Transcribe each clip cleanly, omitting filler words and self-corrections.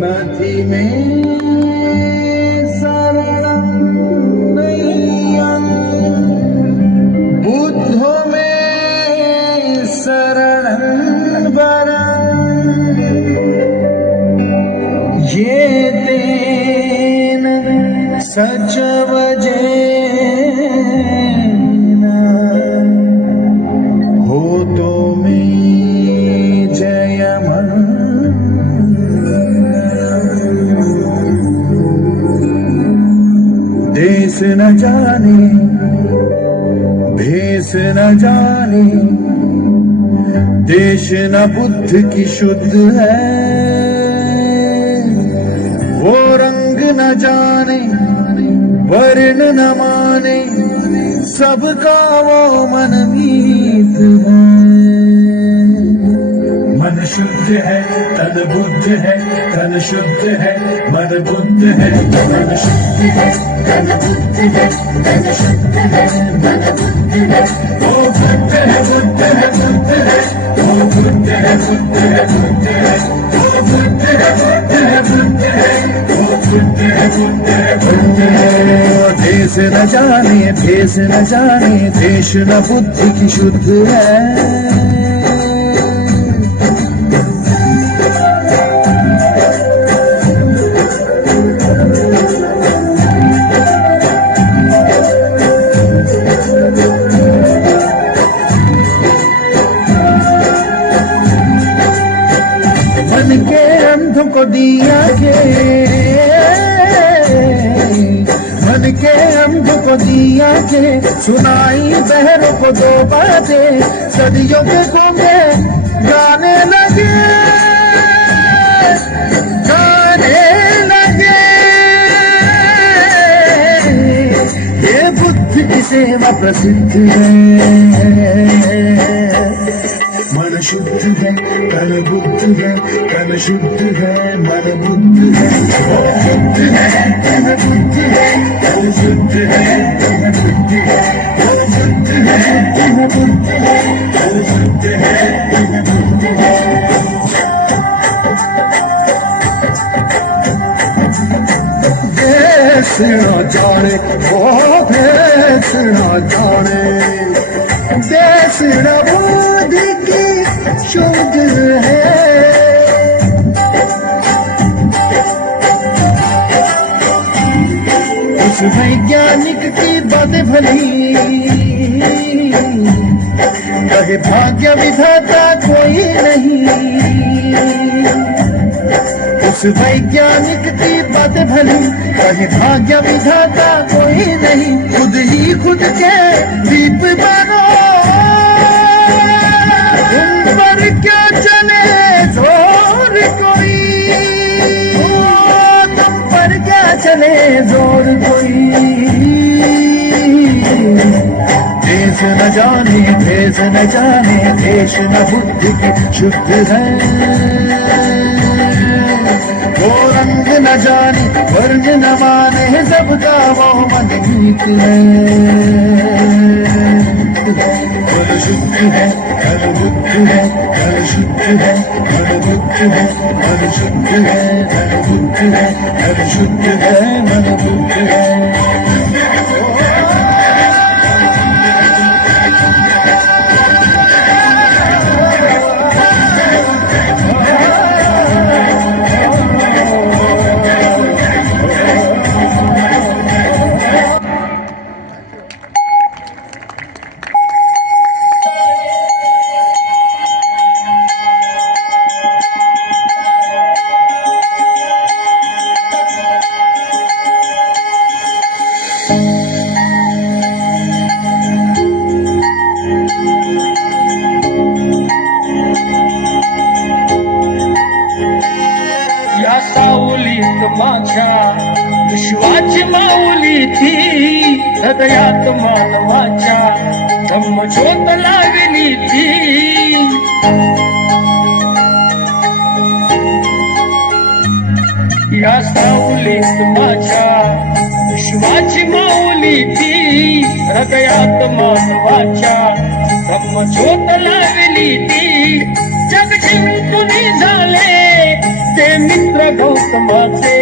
नदी में शरणं नैयं बुद्धो में शरणं वरं ये तेन सच वजेन हो तो में जयमन् देश न जाने भेष न जाने देश न बुद्ध की शुद्ध है वो रंग न जाने वर्ण न माने सबका वो मन मीत है मन शुद्ध है तन बुद्ध है तन शुद्ध है मन बुद्ध है मन शुद्ध है तन बुद्ध है तन शुद्ध है मन बुद्ध है वो बुद्ध है बुद्ध है बुद्ध है वो बुद्ध है बुद्ध है बुद्ध है वो बुद्ध है बुद्ध है बुद्ध है वो बुद्ध है बुद्ध है बुद्ध है देश न जाने भेष न जाने देश न बुद्धि की शुद्ध है मन के अंधों को दिया के मन के अंधों को दिया के सुनाई बहरों को दो बातें सदियों के गूंगे गाने लगे गाने लगे ये बुद्ध की सेवा प्रसिद्ध है मन शुद्ध है तन बुद्ध है तन शुद्ध है मन बुद्ध है वो बुद्ध है तन बुद्ध है तन शुद्ध है तन बुद्ध है वो बुद्ध है तन बुद्ध है तन शुद्ध है तन बुद्ध है देश न जाने वो देश न जाने देश न बुद्धि की शुद्ध है उस वैज्ञानिक की बातें भली कहे भाग्य विधाता कोई नहीं उस वैज्ञानिक की बातें भली कहे भाग्य विधाता कोई नहीं खुद ही खुद के दीप बनो तुम पर क्या चले जोर कोई तुम पर क्या चले जोर कोई देश न जाने भेष न जाने देश न बुद्धि की शुद्ध है वो रंग न जाने वर्ण न माने सबका वो मन मीत है मन शुद्ध है तन बुद्ध है तन शुद्ध है मन बुद्ध है मन शुद्ध है तन बुद्ध है तन शुद्ध है मन बुद्ध है सावलीत माझ्या विश्वाची माऊली ती हृदयात मानवाच्या धम्मज्योत लावली ती या सावलीत माझ्या विश्वाची माऊली ती हृदयात मानवाच्या ब्रह्मज्योत लावली ती जग जिंकून झाले ते मित्र गौतमाचे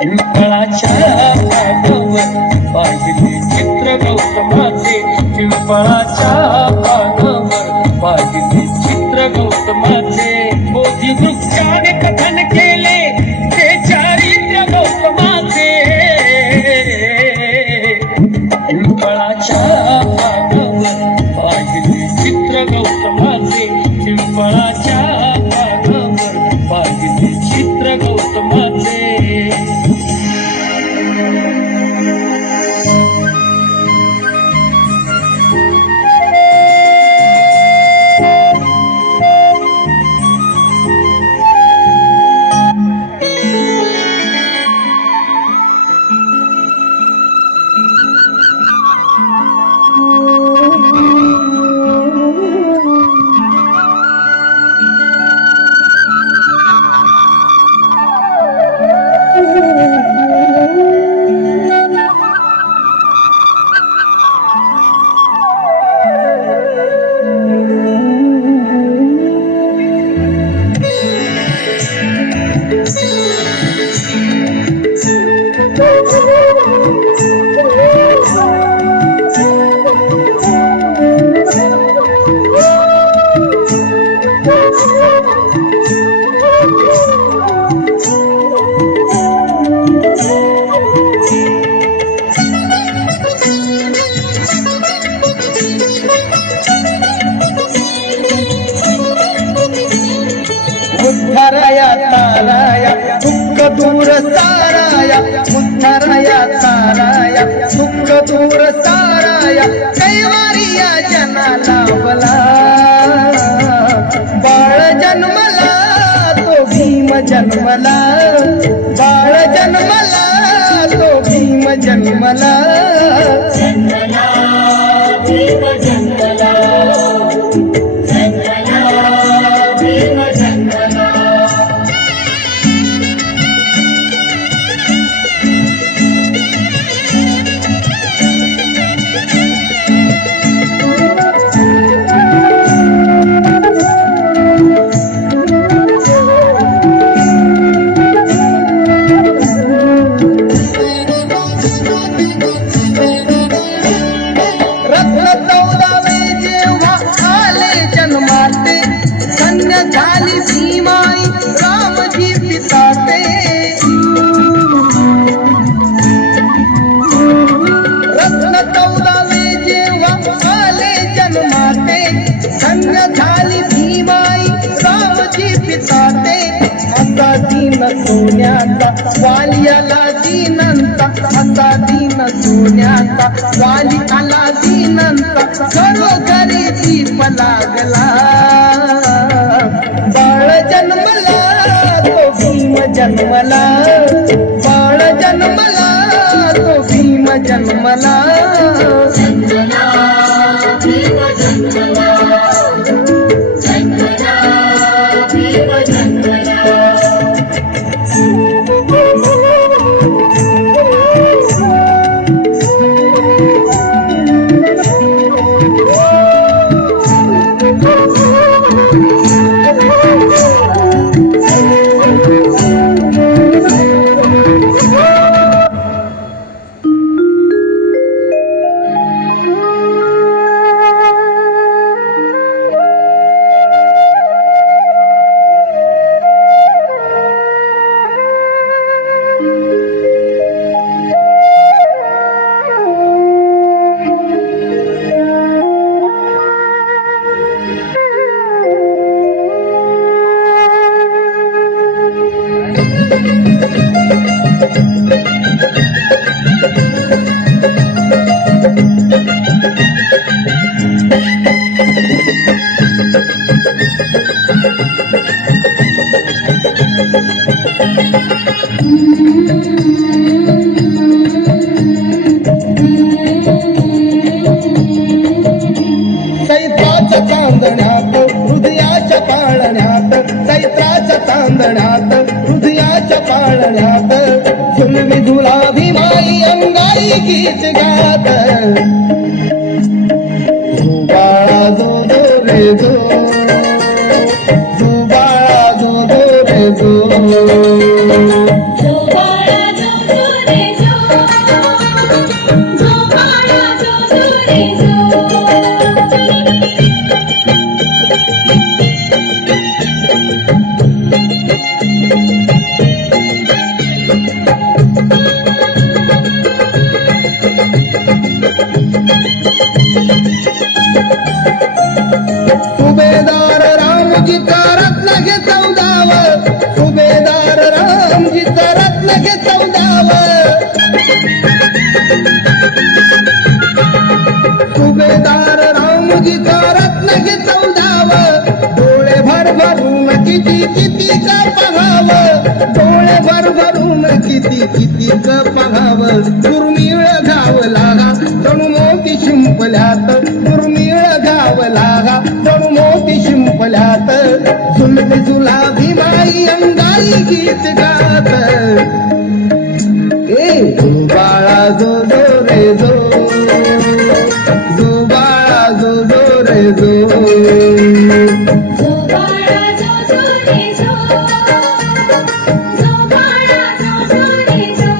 पिंपळाच्या बागावर पाहिले चित्र गौतमाचे पिंपळाच्या बागावर पाहिले चित्र गौतमाचे बोधी वृक्षाने कथन केले ते चारित्र्य गौतमाचे पिंपळाच्या बागावर पाहिले चित्र गौतमाचे पिंपळाच्या बागावर पाहिले चित्र गौतमाचे उद्धाराया ताराया दुःख दूर साराया उद्धाराया ताराया दुःख दूर साराया कैवारिया जना लाभला बाळ जन्मला तो भीम जन्मला बाळ जन्मला तो भीम जन्मला जन्मला भीम जन्मला जन्मला भीम जन्मला रत्न 14वे जेव्हा आले जन्माते धन्य झाली भीमाई रामजी पिताते रत्न 14वे जेव्हा आले जन्माते धन्य झाली भीमाई रामजी पिताते असा दीन सोन्याचा वाली आला दीनंता असा दीन सोन्याचा वाली आला दीनंता घरोघरी दीप लागला बाळ जन्मला तो भीम जन्मला बाळ जन्मला तो भीम जन्मला जन्मला भीम जन्मला जन्मला भीम जन्मला गीत गात जो बाळा जो जो रे जो जो बाळा जो जो रे जो जो बाळा जो जो रे जो जो बाळा जो जो रे जो सुभेदार रामजी रत्न घे 14 सुभेदार रामजी रत्न घे 14 सुभेदार रामजी रत्न घे 14 डोळे भरभरून किती किती का पाहावं डोळे भरभरून किती किती का पाहावं दुर्मिळ गावला जणू मोती शिंपल्यात दुर्मिळ गावला जणू मोती शिंपल्यात झुलते झुला भीमाई अंगाई गीत गात ए जो बाळा जो जो रे जो जो बाळा जो जो रे जो जो बाळा जो जो रे जो जो बाळा जो जो रे जो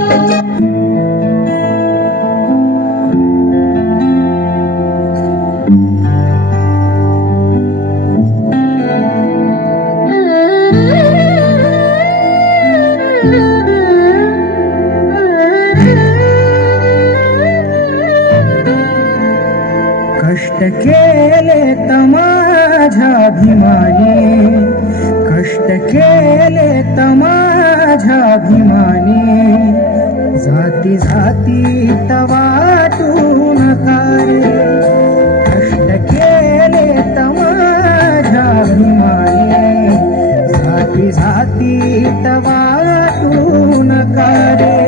कष्ट केले त माझ्या भीमाने कष्ट केले त माझ्या भीमाने जाती जाती तवाटू नका रे कष्ट केले त माझ्या भीमाने जाती जाती तवाटू नका रे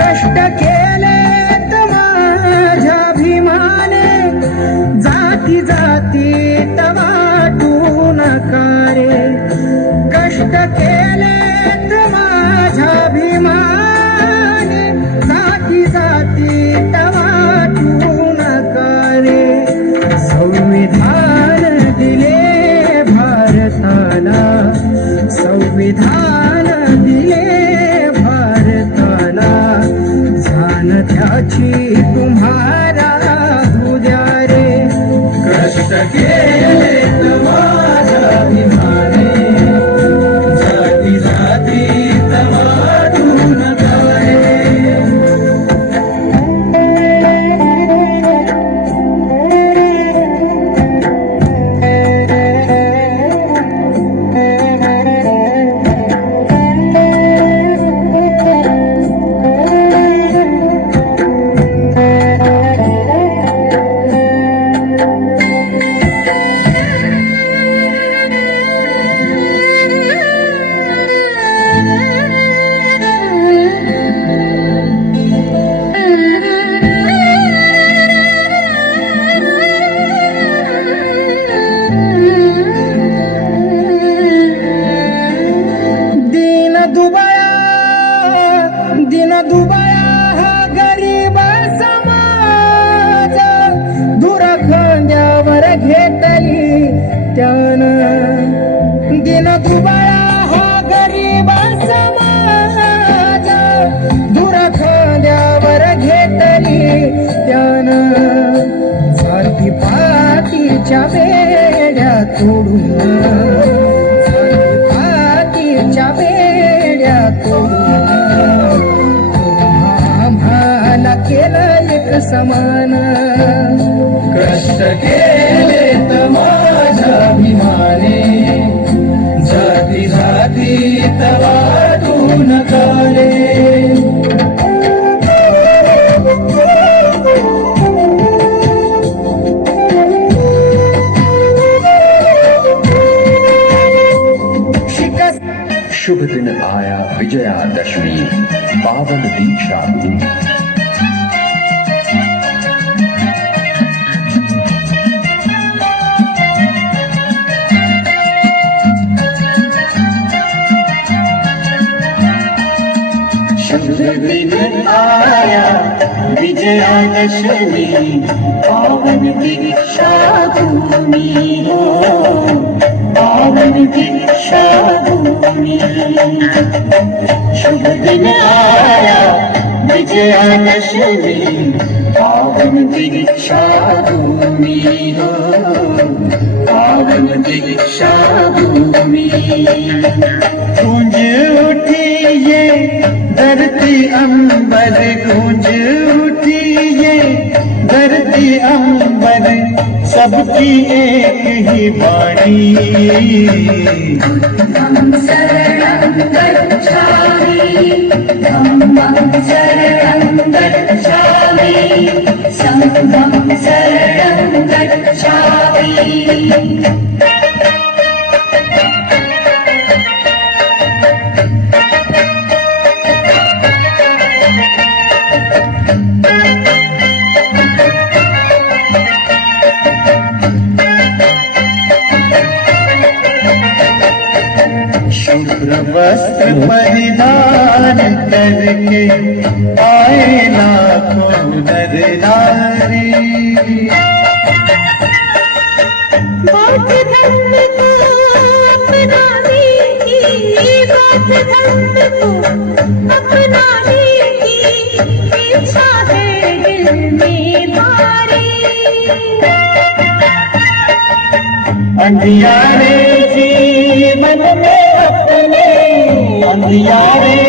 कष्ट केले त माझ्या भीमाने जाती जाती तवाटू नका रे कष्ट केले त माझ्या भीमाने जाती जाती तवाटू नका रे संविधान दिले भारताला संविधान दिले भारताला जाण त्याची तुम्हाला उद्या रे कष्ट केले त माझ्या भीमाने जाती जाती तवाटू नका रे दिन दुबळा हा गरीब समाज दूर खांद्यावर घेतली त्यानं दिन दुबळा हा गरीब समाज दूर खांद्यावर घेतली त्यानं जाती पातीच्या बेड्या तोडून जाती पातीच्या बेड्या तोडून आम्हाला केलं एक समान कष्ट केले त माझ्या भीमाने जाती जाती तवाटू नका रे शुभ दिन आया विजयादशमी पावन दीक्षा शुभ दिन आया विजयादशमी पावन दीक्षा भूमि हो, पावन दीक्षा भूमि। शुभ दिन आया विजयादशमी पावन दीक्षा भूमि हो, पावन दीक्षा भूमि। गूंज उठी ये धरती अंबर, गूंज उठी ये धरती अंबर, सबकी एक ही वाणी। शरणं गच्छामि, धम्मं शरणं गच्छामि, संघं शरणं गच्छामि। शुभ्र वस्त्र परिधान करके आए लाखों नर नारी। बौद्ध धर्म को अपनाने की, बौद्ध धर्म को अपनाने की इच्छा है दिल में भारी। अंधियारे जीवन में अपने, अंधियारे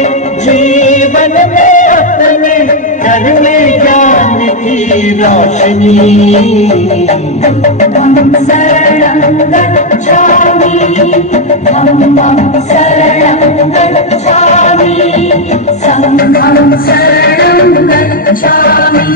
जीवन में अपने, करने ज्ञान की रोशनी। धम्मं शरणं गच्छामि, धम्मं शरणं गच्छामि, संघं शरणं गच्छामि।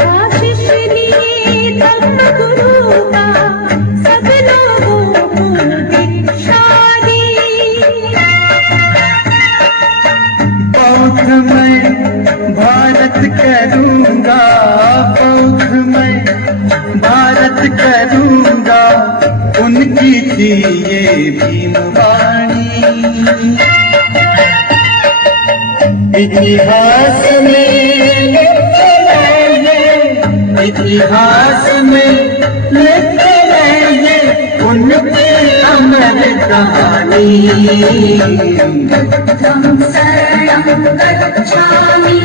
आशीष लिए धम्म गुरु का, सब लोगों को दीक्षा दी। बौद्ध मैं भारत करूँगा, बौद्ध मैं भारत करूँगा, उनकी थी ये भीमवाणी। इतिहास में लिखे रहे, इतिहास में लिखे रहे उनकी अमर कहानी। धम्मं शरणं गच्छामि,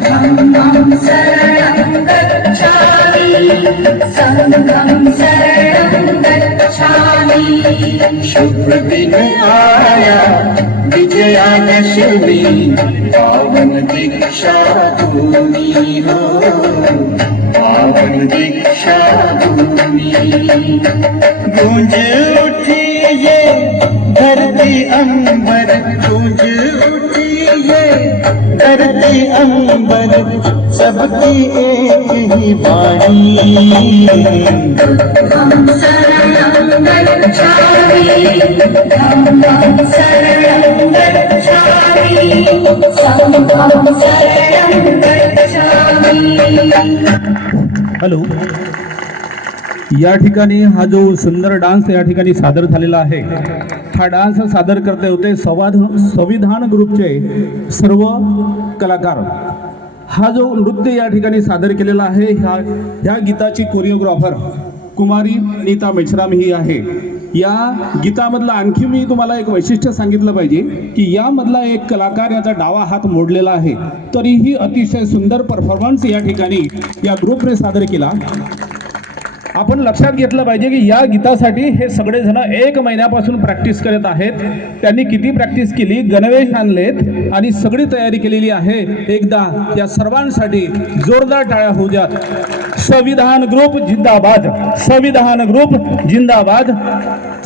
धम्मं शरणं गच्छामि, संघं शरणं गच्छामि। शुभ दिन आया विजयादशमी पावन दीक्षा भूमि हो, पावन दीक्षा भूमि। गूंज उठी ये धरती अंबर, गूंज उठी ये धरती अंबर, सबकी एक ही वाणी। धम्मं शरणं गच्छामि, धम्मं शरणं गच्छामि, संघं शरणं गच्छामि। हॅलो, या ठिकाणी हा जो सुंदर डान्स या ठिकाणी सादर झालेला आहे, हा डान्स सादर करते होते संविधान ग्रुपचे सर्व कलाकार। हा जो नृत्य या ठिकाणी सादर केलेला आहे, ह्या गीताची कोरिओग्राफर कुमारी नीता मेश्राम ही आहे। या गीतामधलं आणखी मी तुम्हाला एक वैशिष्ट्य सांगितलं पाहिजे की यामधला एक कलाकार याचा डावा हात मोडलेला आहे, तरीही अतिशय सुंदर परफॉर्मन्स या ठिकाणी या ग्रुपने सादर केला। आपण लक्षात घेतलं पाहिजे की या गीतासाठी हे सगळेजण 1 महिन्यापासून प्रॅक्टिस करत आहेत। त्यांनी किती प्रॅक्टिस केली, गणवेश आणलेत आणि सगळी तयारी केलेली आहे। एकदा या सर्वांसाठी जोरदार टाळ्या होऊ द्यात। संविधान ग्रुप जिंदाबाद, संविधान ग्रुप जिंदाबाद,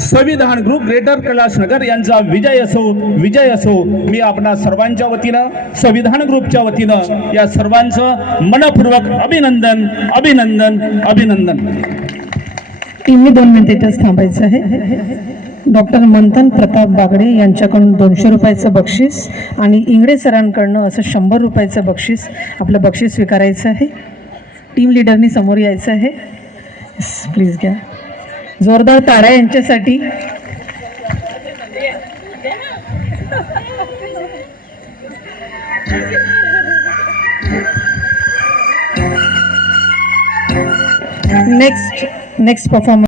संविधान ग्रुप ग्रेटर कैलासनगर यांचा विजय असो, विजय असो। मी आपणा सर्वांच्या वतीनं, संविधान ग्रुपच्या वतीनं या सर्वांचं मनपूर्वक अभिनंदन, अभिनंदन, अभिनंदन। टीमने 2 मिनिटं थांबायचं आहे। डॉक्टर मंथन प्रताप बागडे यांच्याकडून 200 रुपयाचं बक्षीस आणि इंगडे सरांकडनं असं 100 रुपयाचं बक्षीस, आपलं बक्षीस स्वीकारायचं आहे. टीम लिडरनी समोर यायचं आहे. प्लीज घ्या जोरदार टाळ्या यांच्यासाठी. Next performance